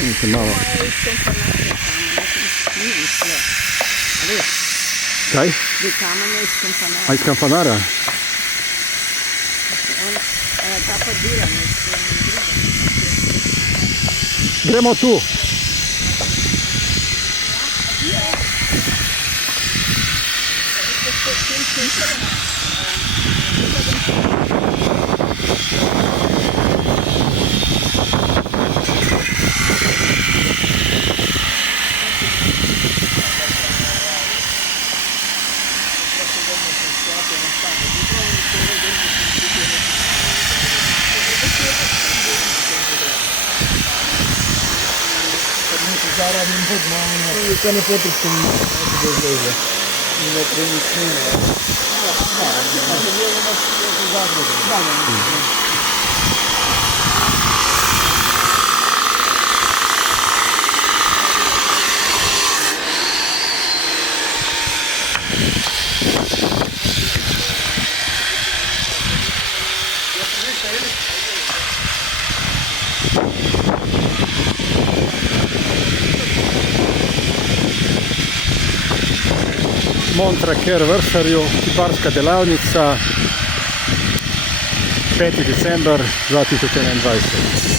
Vidite malo. Kaj? A iz kampanara? Gremo tu. Zaradnim podmanjem, to ne potrebno bezveze. I ne premislimo. A to je ono što je zagrade. Montraker Vršarju, kiparska delavnica, 5. december 2021.